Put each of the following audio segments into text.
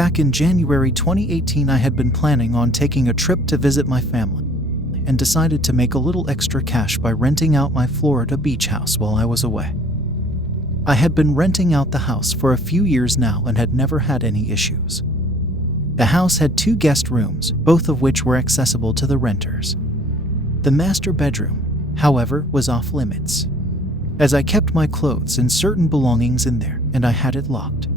Back in January 2018, I had been planning on taking a trip to visit my family and decided to make a little extra cash by renting out my Florida beach house while I was away. I had been renting out the house for a few years now and had never had any issues. The house had 2 guest rooms, both of which were accessible to the renters. The master bedroom, however, was off limits, as I kept my clothes and certain belongings in there and I had it locked.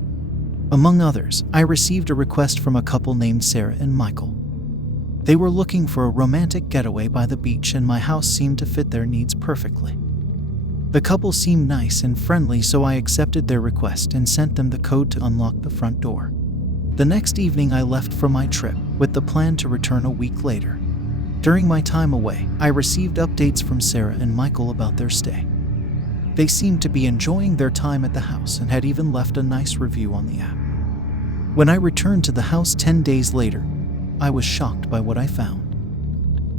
Among others, I received a request from a couple named Sarah and Michael. They were looking for a romantic getaway by the beach and my house seemed to fit their needs perfectly. The couple seemed nice and friendly, so I accepted their request and sent them the code to unlock the front door. The next evening I left for my trip with the plan to return a week later. During my time away, I received updates from Sarah and Michael about their stay. They seemed to be enjoying their time at the house and had even left a nice review on the app. When I returned to the house 10 days later, I was shocked by what I found.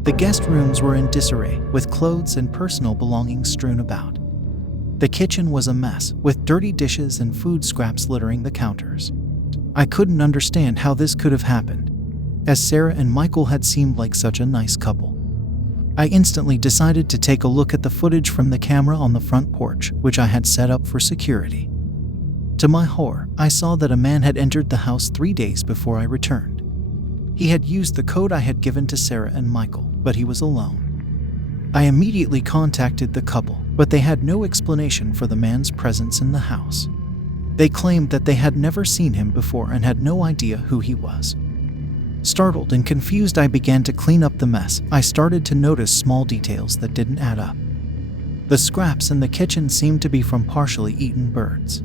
The guest rooms were in disarray, with clothes and personal belongings strewn about. The kitchen was a mess, with dirty dishes and food scraps littering the counters. I couldn't understand how this could have happened, as Sarah and Michael had seemed like such a nice couple. I instantly decided to take a look at the footage from the camera on the front porch, which I had set up for security. To my horror, I saw that a man had entered the house 3 days before I returned. He had used the code I had given to Sarah and Michael, but he was alone. I immediately contacted the couple, but they had no explanation for the man's presence in the house. They claimed that they had never seen him before and had no idea who he was. Startled and confused, I began to clean up the mess. I started to notice small details that didn't add up. The scraps in the kitchen seemed to be from partially eaten birds.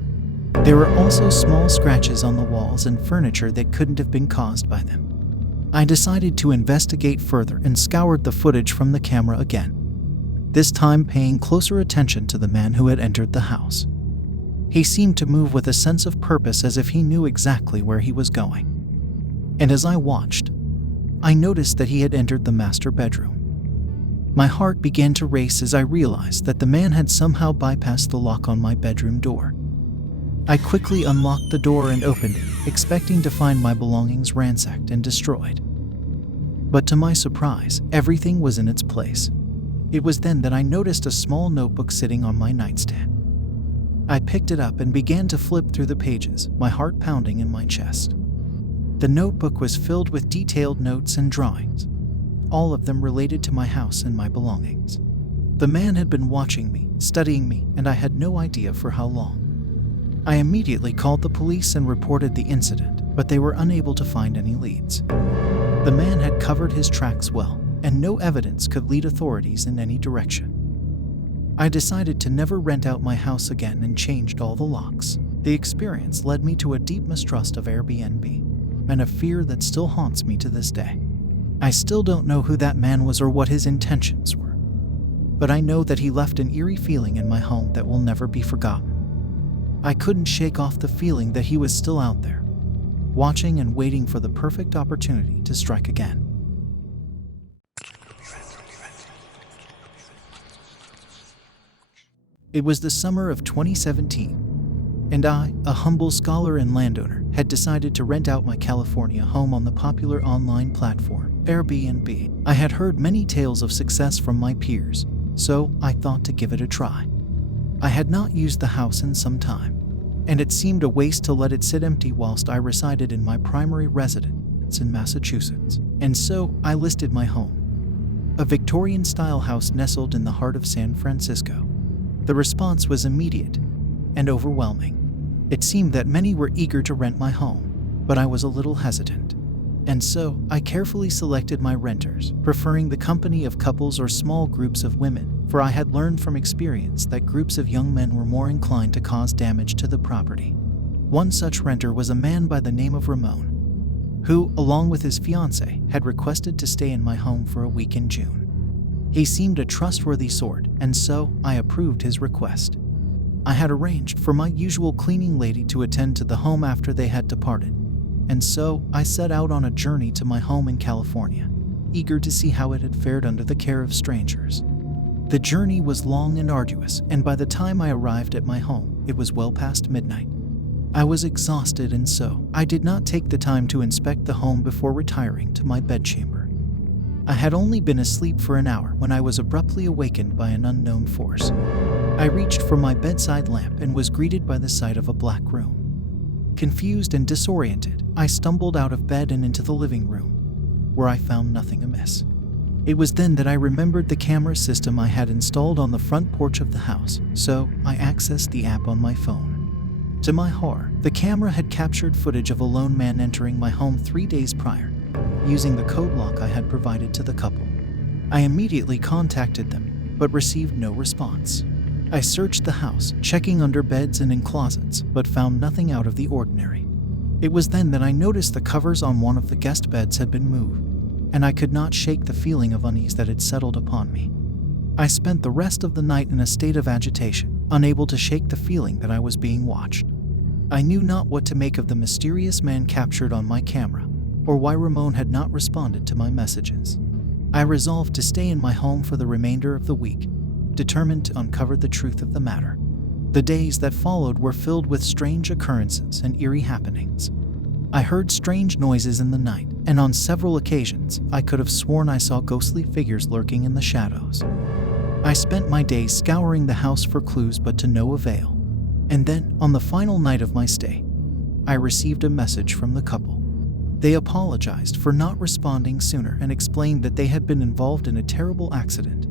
There were also small scratches on the walls and furniture that couldn't have been caused by them. I decided to investigate further and scoured the footage from the camera again, this time paying closer attention to the man who had entered the house. He seemed to move with a sense of purpose, as if he knew exactly where he was going. And as I watched, I noticed that he had entered the master bedroom. My heart began to race as I realized that the man had somehow bypassed the lock on my bedroom door. I quickly unlocked the door and opened it, expecting to find my belongings ransacked and destroyed. But to my surprise, everything was in its place. It was then that I noticed a small notebook sitting on my nightstand. I picked it up and began to flip through the pages, my heart pounding in my chest. The notebook was filled with detailed notes and drawings, all of them related to my house and my belongings. The man had been watching me, studying me, and I had no idea for how long. I immediately called the police and reported the incident, but they were unable to find any leads. The man had covered his tracks well, and no evidence could lead authorities in any direction. I decided to never rent out my house again and changed all the locks. The experience led me to a deep mistrust of Airbnb, and a fear that still haunts me to this day. I still don't know who that man was or what his intentions were, but I know that he left an eerie feeling in my home that will never be forgotten. I couldn't shake off the feeling that he was still out there, watching and waiting for the perfect opportunity to strike again. It was the summer of 2017, and I, a humble scholar and landowner, had decided to rent out my California home on the popular online platform, Airbnb. I had heard many tales of success from my peers, so I thought to give it a try. I had not used the house in some time, and it seemed a waste to let it sit empty whilst I resided in my primary residence in Massachusetts. And so I listed my home, a Victorian-style house nestled in the heart of San Francisco. The response was immediate and overwhelming. It seemed that many were eager to rent my home, but I was a little hesitant. And so I carefully selected my renters, preferring the company of couples or small groups of women, for I had learned from experience that groups of young men were more inclined to cause damage to the property. One such renter was a man by the name of Ramon, who, along with his fiancée, had requested to stay in my home for a week in June. He seemed a trustworthy sort, and so I approved his request. I had arranged for my usual cleaning lady to attend to the home after they had departed, and so I set out on a journey to my home in California, eager to see how it had fared under the care of strangers. The journey was long and arduous, and by the time I arrived at my home, it was well past midnight. I was exhausted, and so I did not take the time to inspect the home before retiring to my bedchamber. I had only been asleep for an hour when I was abruptly awakened by an unknown force. I reached for my bedside lamp and was greeted by the sight of a black room. Confused and disoriented, I stumbled out of bed and into the living room, where I found nothing amiss. It was then that I remembered the camera system I had installed on the front porch of the house, so I accessed the app on my phone. To my horror, the camera had captured footage of a lone man entering my home 3 days prior, using the code lock I had provided to the couple. I immediately contacted them, but received no response. I searched the house, checking under beds and in closets, but found nothing out of the ordinary. It was then that I noticed the covers on one of the guest beds had been moved, and I could not shake the feeling of unease that had settled upon me. I spent the rest of the night in a state of agitation, unable to shake the feeling that I was being watched. I knew not what to make of the mysterious man captured on my camera, or why Ramon had not responded to my messages. I resolved to stay in my home for the remainder of the week, determined to uncover the truth of the matter. The days that followed were filled with strange occurrences and eerie happenings. I heard strange noises in the night, and on several occasions, I could have sworn I saw ghostly figures lurking in the shadows. I spent my days scouring the house for clues, but to no avail. And then, on the final night of my stay, I received a message from the couple. They apologized for not responding sooner and explained that they had been involved in a terrible accident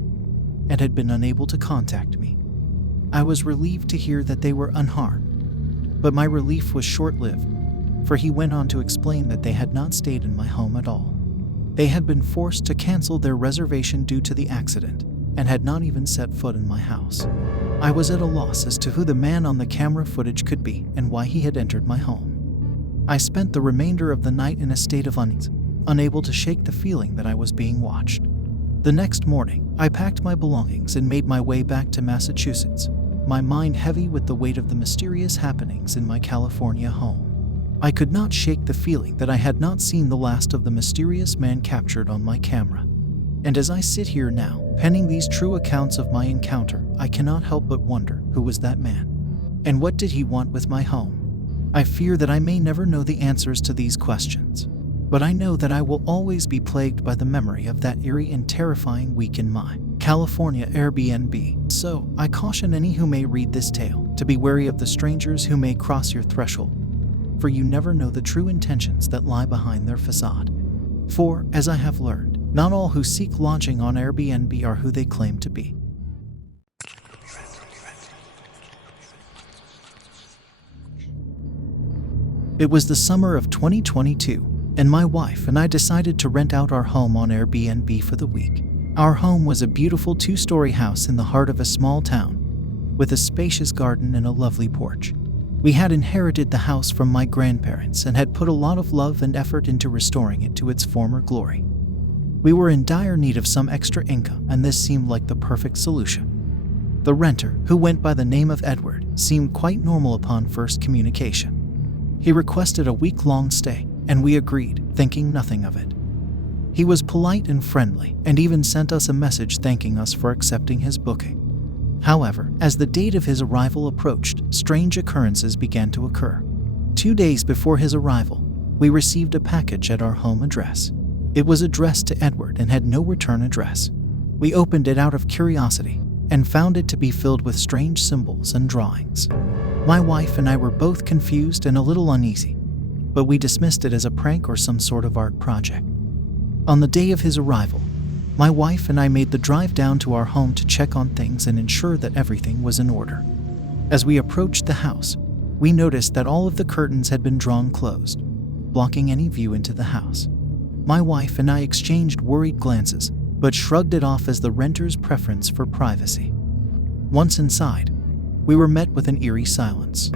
and had been unable to contact me. I was relieved to hear that they were unharmed, but my relief was short-lived, for he went on to explain that they had not stayed in my home at all. They had been forced to cancel their reservation due to the accident and had not even set foot in my house. I was at a loss as to who the man on the camera footage could be and why he had entered my home. I spent the remainder of the night in a state of unease, unable to shake the feeling that I was being watched. The next morning, I packed my belongings and made my way back to Massachusetts, my mind heavy with the weight of the mysterious happenings in my California home. I could not shake the feeling that I had not seen the last of the mysterious man captured on my camera. And as I sit here now, penning these true accounts of my encounter, I cannot help but wonder who was that man, and what did he want with my home? I fear that I may never know the answers to these questions, but I know that I will always be plagued by the memory of that eerie and terrifying week in my California Airbnb. So, I caution any who may read this tale to be wary of the strangers who may cross your threshold, for you never know the true intentions that lie behind their facade. For, as I have learned, not all who seek lodging on Airbnb are who they claim to be. It was the summer of 2022, and my wife and I decided to rent out our home on Airbnb for the week. Our home was a beautiful 2-story house in the heart of a small town, with a spacious garden and a lovely porch. We had inherited the house from my grandparents and had put a lot of love and effort into restoring it to its former glory. We were in dire need of some extra income, and this seemed like the perfect solution. The renter, who went by the name of Edward, seemed quite normal upon first communication. He requested a week-long stay, and we agreed, thinking nothing of it. He was polite and friendly, and even sent us a message thanking us for accepting his booking. However, as the date of his arrival approached, strange occurrences began to occur. 2 days before his arrival, we received a package at our home address. It was addressed to Edward and had no return address. We opened it out of curiosity and found it to be filled with strange symbols and drawings. My wife and I were both confused and a little uneasy, but we dismissed it as a prank or some sort of art project. On the day of his arrival, my wife and I made the drive down to our home to check on things and ensure that everything was in order. As we approached the house, we noticed that all of the curtains had been drawn closed, blocking any view into the house. My wife and I exchanged worried glances, but shrugged it off as the renter's preference for privacy. Once inside, we were met with an eerie silence.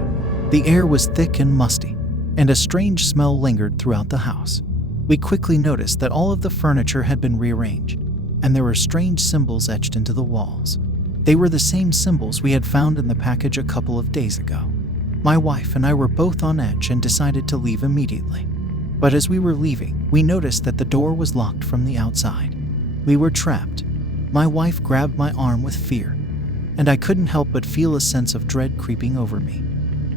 The air was thick and musty, and a strange smell lingered throughout the house. We quickly noticed that all of the furniture had been rearranged, and there were strange symbols etched into the walls. They were the same symbols we had found in the package a couple of days ago. My wife and I were both on edge and decided to leave immediately. But as we were leaving, we noticed that the door was locked from the outside. We were trapped. My wife grabbed my arm with fear, and I couldn't help but feel a sense of dread creeping over me.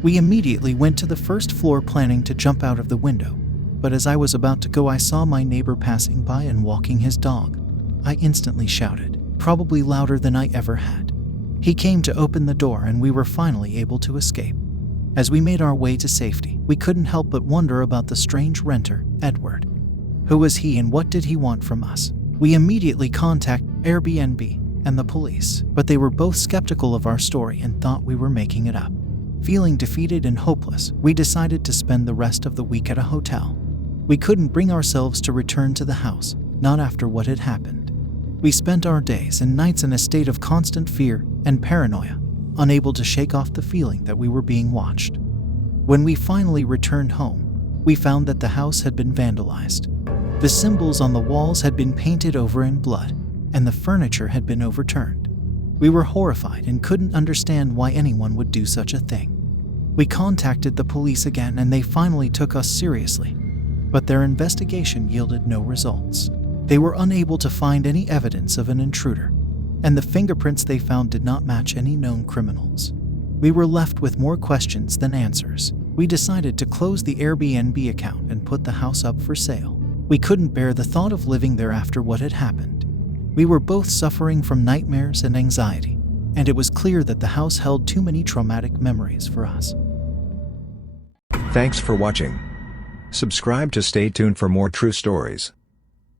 We immediately went to the first floor planning to jump out of the window, but as I was about to go, I saw my neighbor passing by and walking his dog. I instantly shouted, probably louder than I ever had. He came to open the door and we were finally able to escape. As we made our way to safety, we couldn't help but wonder about the strange renter, Edward. Who was he and what did he want from us? We immediately contacted Airbnb and the police, but they were both skeptical of our story and thought we were making it up. Feeling defeated and hopeless, we decided to spend the rest of the week at a hotel. We couldn't bring ourselves to return to the house, not after what had happened. We spent our days and nights in a state of constant fear and paranoia, unable to shake off the feeling that we were being watched. When we finally returned home, we found that the house had been vandalized. The symbols on the walls had been painted over in blood, and the furniture had been overturned. We were horrified and couldn't understand why anyone would do such a thing. We contacted the police again and they finally took us seriously, but their investigation yielded no results. They were unable to find any evidence of an intruder, and the fingerprints they found did not match any known criminals. We were left with more questions than answers. We decided to close the Airbnb account and put the house up for sale. We couldn't bear the thought of living there after what had happened. We were both suffering from nightmares and anxiety, and it was clear that the house held too many traumatic memories for us. Thanks for watching. Subscribe to stay tuned for more true stories.